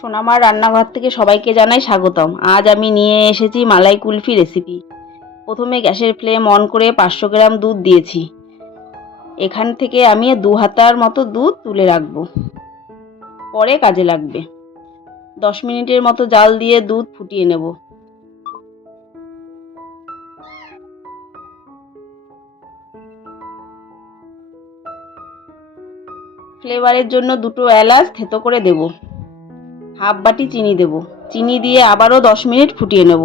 সোনামার রান্নাঘর থেকে সবাইকে জানাই স্বাগতম। আজ আমি নিয়ে এসেছি মালাই কুলফি রেসিপি। প্রথমে গ্যাসের ফ্লেম অন করে 500 গ্রাম দুধ দিয়েছি। এখান থেকে আমি 2 হাতার মতো দুধ তুলে রাখবো, পরে কাজে লাগবে। 10 মিনিটের মতো জাল দিয়ে দুধ ফুটিয়ে নেব। ফ্লেভারের জন্য 2টো এলাচ থেতো করে দেব। হাফ বাটি চিনি দেব। চিনি দিয়ে আবারও 10 মিনিট ফুটিয়ে নেব।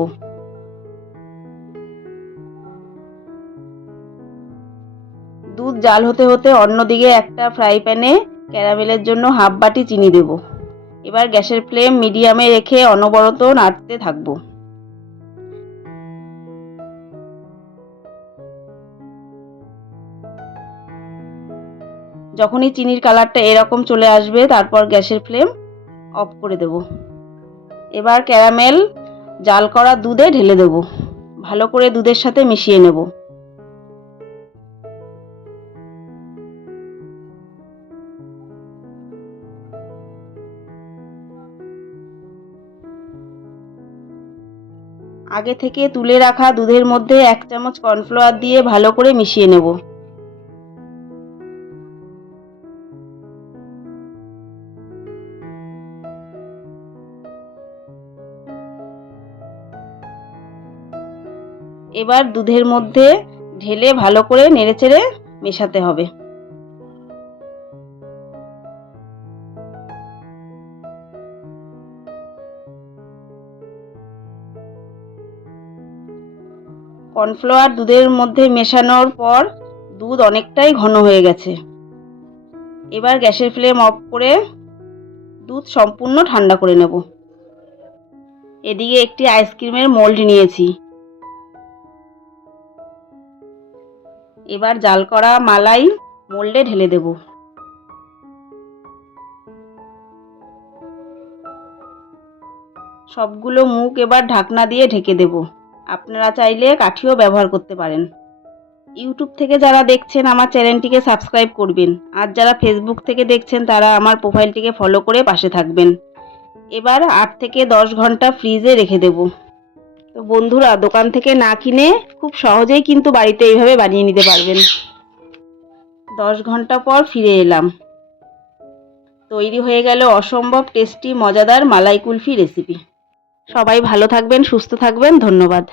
দুধ জাল হতে হতে অন্যদিকে একটা ফ্রাই প্যানে ক্যারামেলের জন্য হাফ বাটি চিনি দেব। এবার গ্যাসের ফ্লেম মিডিয়ামে রেখে অনবরত নাড়তে থাকবো। যখনই চিনির কালারটা এরকম চলে আসবে তারপর গ্যাসের ফ্লেম অফ করে দেব। এবার ক্যারামেল জাল করা দুধে ঢেলে দেব। ভালো করে দুধের সাথে মিশিয়ে নেব। আগে থেকে তুলে রাখা দুধের মধ্যে 1 চামচ কর্নফ্লাওয়ার দিয়ে ভালো করে মিশিয়ে নেব। এবার দুধের মধ্যে ঢেলে ভালো করে নেড়েচেড়ে মেশাতে হবে। কর্নফ্লাওয়ার দুধের মধ্যে মেশানোর পর দুধ অনেকটাই ঘন হয়ে গেছে। এবার গ্যাসের ফ্লেম অফ করে দুধ সম্পূর্ণ ঠান্ডা করে নেব। এদিকে একটি আইসক্রিমের মোল্ড নিয়েছি। এবার জাল করা মালাই মোল্ডে ঢেলে দেব। সবগুলো মুখ এবার ঢাকনা দিয়ে ঢেকে দেব। আপনারা চাইলে কাঠিও ব্যবহার করতে পারেন। ইউটিউব থেকে যারা দেখছেন আমার চ্যানেলটিকে সাবস্ক্রাইব করবেন, আর যারা ফেসবুক থেকে দেখছেন তারা আমার প্রোফাইলটিকে ফলো করে পাশে থাকবেন। এবার 8 থেকে 10 ঘন্টা ফ্রিজে রেখে দেব। তো বন্ধুরা, দোকান থেকে না কিনে খুব সহজেই কিন্তু বাড়িতে এইভাবে বানিয়ে নিতে পারবেন। 10 ঘন্টা পর ফিরে এলাম। তৈরি হয়ে গেল অসম্ভব টেস্টি মজাদার মালাই কুলফি রেসিপি। সবাই ভালো থাকবেন, সুস্থ থাকবেন। ধন্যবাদ।